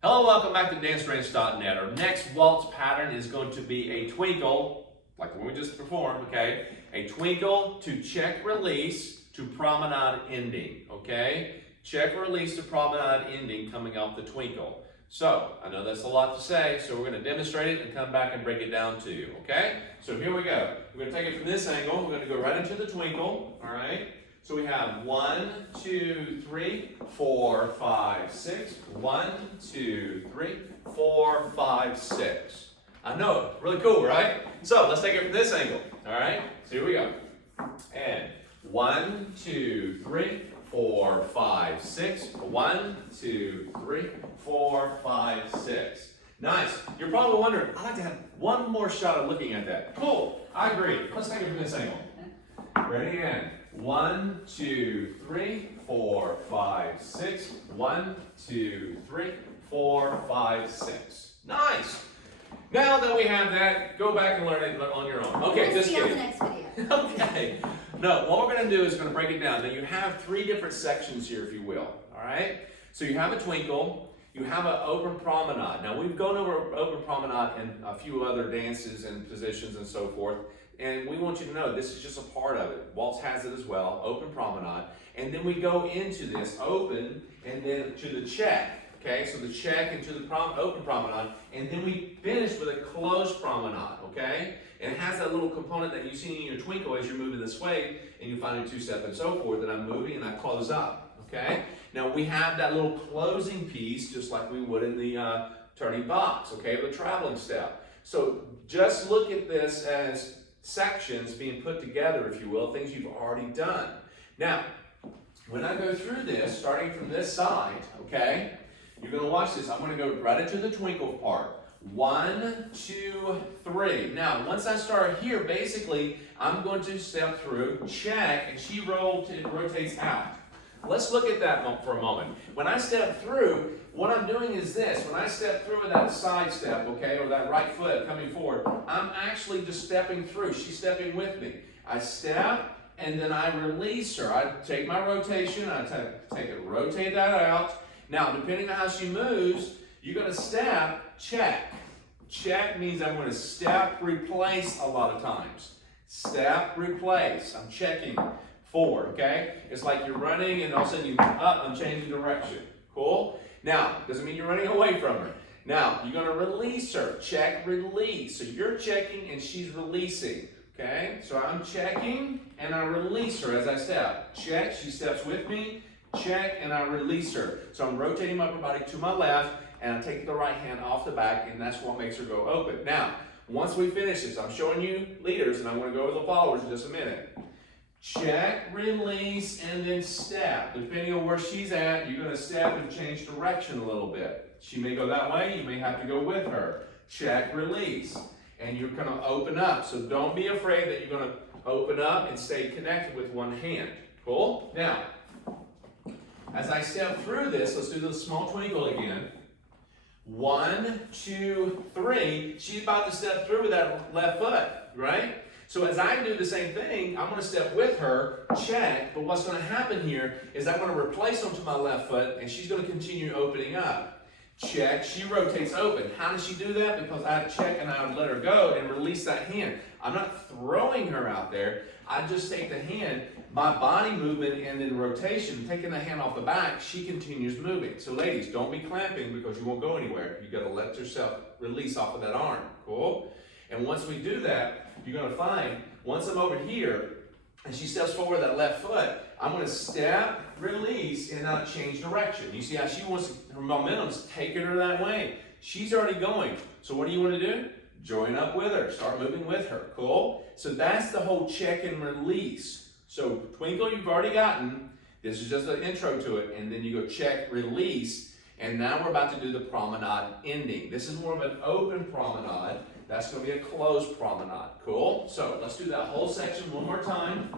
Hello, welcome back to DanceRange.net. Our next waltz pattern is going to be a twinkle, like the one we just performed, okay? A twinkle to check release to promenade ending, okay? Check release to promenade ending coming off the twinkle. So, I know that's a lot to say, so we're going to demonstrate it and come back and break it down to you, okay? So here we go. We're going to take it from this angle. We're going to go right into the twinkle, all right? So we have 1, 2, 3, 4, 5, 6. 1, 2, 3, 4, 5, 6. I know, really cool, right? So let's take it from this angle. All right. So here we go. And 1, 2, 3, 4, 5, 6. 1, 2, 3, 4, 5, 6. Nice. You're probably wondering, I'd like to have one more shot of looking at that. Cool. I agree. Let's take it from this angle. Ready and 1, 2, 3, 4, 5, 6. 1, 2, 3, 4, 5, 6. Nice. Now that we have that, go back and learn it on your own. Okay, just kidding. We'll see you on the next video. Okay. No, what we're going to do is going to break it down. Now you have 3 different sections here, if you will. All right. So you have a twinkle. You have an open promenade. Now we've gone over open promenade and a few other dances and positions and so forth. And we want you to know this is just a part of it. Waltz has it as well, open promenade. And then we go into this open and then to the check. Okay, so the check into the open promenade. And then we finish with a closed promenade. Okay? And it has that little component that you see in your twinkle as you're moving this way. And you find a 2-step and so forth. And I'm moving and I close up. Okay? Now we have that little closing piece just like we would in the turning box. Okay, the traveling step. So just look at this as sections being put together, if you will, things you've already done. Now, when I go through this, starting from this side, okay, you're going to watch this. I'm going to go right into the twinkle part. 1, 2, 3. Now, once I start here, basically, I'm going to step through, check, and she rotates out. Let's look at that for a moment. When I step through, what I'm doing is this. When I step through with that side step, okay, or that right foot coming forward, I'm actually just stepping through. She's stepping with me. I step, and then I release her. I take my rotation, I take it, rotate that out. Now, depending on how she moves, you're going to step, check. Check means I'm going to step, replace a lot of times. Step, replace. I'm checking forward, okay? It's like you're running and all of a sudden you up and changing direction. Cool? Now, doesn't mean you're running away from her. Now, you're going to release her. Check, release. So you're checking and she's releasing. Okay? So I'm checking and I release her as I step. Check, she steps with me. Check, and I release her. So I'm rotating my upper body to my left and I take the right hand off the back and that's what makes her go open. Now, once we finish this, I'm showing you leaders and I'm going to go over the followers in just a minute. Check, release, and then step. Depending on where she's at, you're going to step and change direction a little bit. She may go that way, you may have to go with her. Check, release. And you're going to open up. So don't be afraid that you're going to open up and stay connected with one hand. Cool? Now, as I step through this, let's do the small twinkle again. 1, 2, 3. She's about to step through with that left foot, right? So as I do the same thing, I'm going to step with her, check, but what's going to happen here is I'm going to replace them to my left foot, and she's going to continue opening up. Check, she rotates open. How does she do that? Because I check and I let her go and release that hand. I'm not throwing her out there. I just take the hand, my body movement and then rotation, taking the hand off the back, she continues moving. So ladies, don't be clamping because you won't go anywhere. You got to let yourself release off of that arm. Cool? And once we do that, you're going to find, once I'm over here, and she steps forward that left foot, I'm going to step, release, and not change direction. You see how she wants, her momentum's taking her that way. She's already going. So what do you want to do? Join up with her. Start moving with her. Cool? So that's the whole check and release. So twinkle you've already gotten. This is just an intro to it. And then you go check, release. And now we're about to do the promenade ending. This is more of an open promenade. That's going to be a closed promenade. Cool? So let's do that whole section one more time.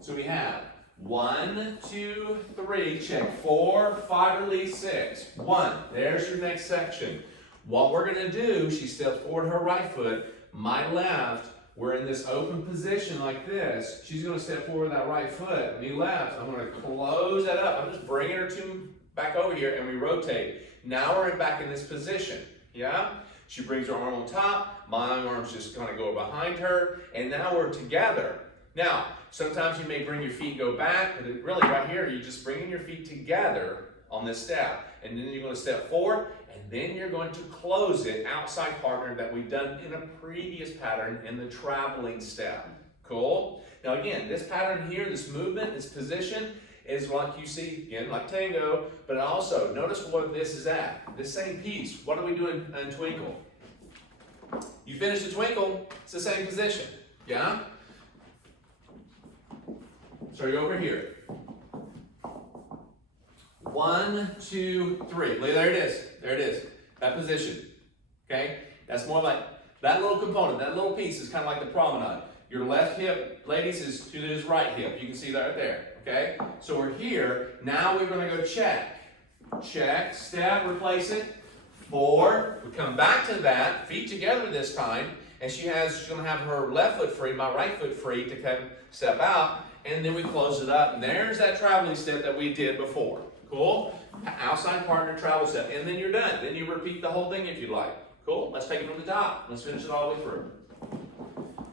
So we have 1, 2, 3, check, 4, 5, release, 6. 1. There's your next section. What we're going to do, she steps forward her right foot, my left. We're in this open position like this. She's going to step forward that right foot, me left. I'm going to close that up. I'm just bringing her to back over here and we rotate. Now we're back in this position, yeah? She brings her arm on top, my arms just kind of go behind her, and now we're together. Now, sometimes you may bring your feet, go back, but really right here, you're just bringing your feet together on this step. And then you're going to step forward, and then you're going to close it, outside partner, that we've done in a previous pattern in the traveling step. Cool? Now again, this pattern here, this movement, this position, is like you see, again, like tango, but also, notice what this is at. This same piece, what do we do in Twinkle? You finish the Twinkle, it's the same position, yeah? So you're over here. 1, 2, 3. Look, there it is. There it is. That position. Okay? That's more like that little component, that little piece is kind of like the promenade. Your left hip, ladies, is to his right hip. You can see that right there. Okay? So we're here. Now we're going to go check. Check, step, replace it. 4. We come back to that, feet together this time, and she's going to have her left foot free, my right foot free to come step out, and then we close it up. And there's that traveling step that we did before. Cool? Outside partner travel step. And then you're done. Then you repeat the whole thing if you like. Cool? Let's take it from the top. Let's finish it all the way through.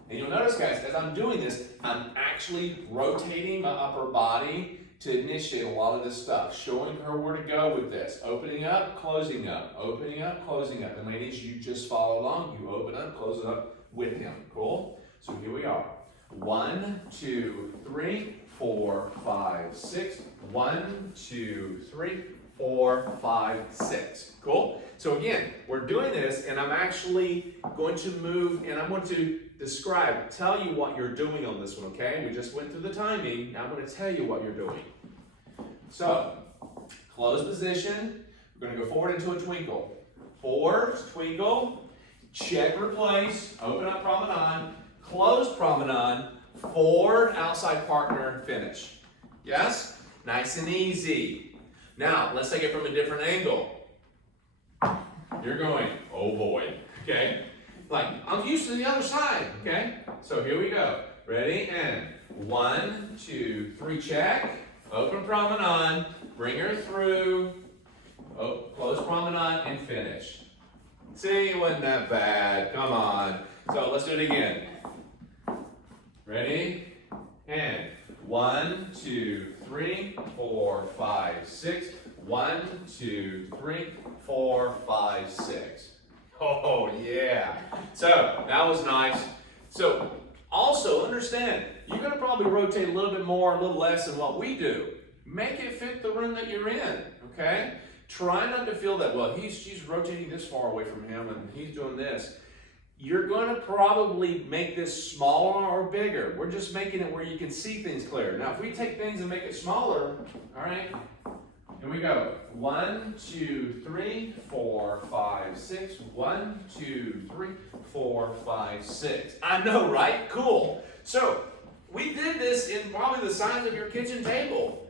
And you'll notice, guys, as I'm doing this, I'm actually rotating my upper body to initiate a lot of this stuff, showing her where to go with this. Opening up, closing up. Opening up, closing up. And ladies, you just follow along. You open up, close it up with him. Cool? So here we are. 1, 2, 3, 4, 5, 6. 1, 2, 3, 4, 5, 6. Cool? So again, we're doing this, and I'm actually going to move, and I'm going to describe, tell you what you're doing on this one, okay? We just went through the timing. Now I'm going to tell you what you're doing. So, close position. We're going to go forward into a Twinkle. Forward, Twinkle, check, replace, open up promenade, close promenade, forward, outside partner, finish. Yes? Nice and easy. Now, let's take it from a different angle. You're going, oh boy, okay? Like, I'm used to the other side, okay? So here we go. Ready? And 1, 2, 3, check. Open promenade, bring her through, close promenade, and finish. See, it wasn't that bad. Come on. So let's do it again. Ready? And 1, 2, 3, 4, 5, 6. 1, 2, 3, 4, 5, 6. Oh, yeah. So, that was nice. So, also understand, you're going to probably rotate a little bit more, a little less than what we do. Make it fit the room that you're in, okay? Try not to feel that, well, she's rotating this far away from him and he's doing this. You're going to probably make this smaller or bigger. We're just making it where you can see things clear. Now, if we take things and make it smaller, all right, here we go. 1, 2, 3, 4, 5, 6. 1, 2, 3, 4, 5, 6. I know, right? Cool. So, we did this in probably the size of your kitchen table.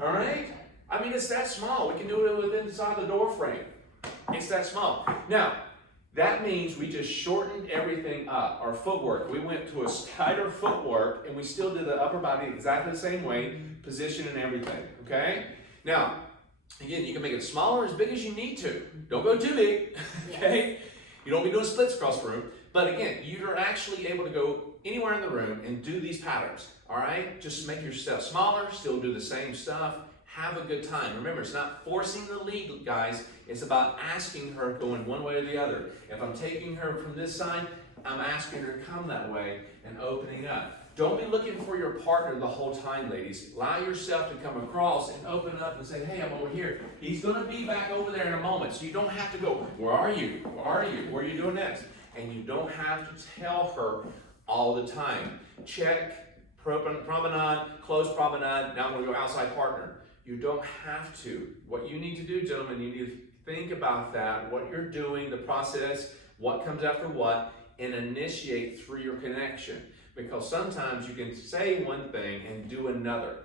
All right? I mean, it's that small. We can do it within inside the door frame. It's that small. Now, that means we just shortened everything up. Our footwork. We went to a tighter footwork, and we still did the upper body exactly the same way, position and everything. Okay? Now, again, you can make it smaller, as big as you need to. Don't go too big, okay? You don't be doing splits across the room. But again, you're actually able to go anywhere in the room and do these patterns, all right? Just make your step smaller, still do the same stuff. Have a good time. Remember, it's not forcing the lead, guys. It's about asking her going one way or the other. If I'm taking her from this side, I'm asking her to come that way and opening up. Don't be looking for your partner the whole time, ladies. Allow yourself to come across and open up and say, hey, I'm over here. He's going to be back over there in a moment, so you don't have to go, where are you? Where are you? What are you doing next? And you don't have to tell her all the time. Check, promenade, close promenade, now I'm going to go outside partner. You don't have to. What you need to do, gentlemen, you need to think about that, what you're doing, the process, what comes after what, and initiate through your connection. Because sometimes you can say one thing and do another.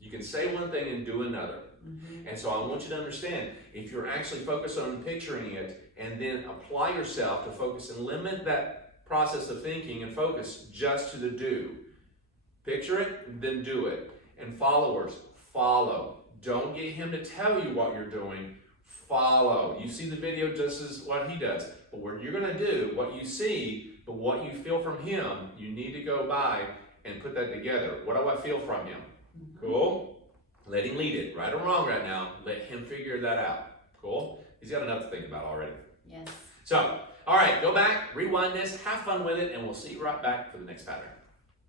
You can say one thing and do another. Mm-hmm. And so I want you to understand, if you're actually focused on picturing it and then apply yourself to focus and limit that process of thinking and focus just to the do. Picture it, then do it. And followers, follow. Don't get him to tell you what you're doing. Follow. You see the video just as what he does. But what you're going to do, what you see, but what you feel from him, you need to go by and put that together. What do I feel from him? Cool? Let him lead it. Right or wrong right now, let him figure that out. Cool? He's got enough to think about already. Yes. So, all right, go back, rewind this, have fun with it, and we'll see you right back for the next pattern.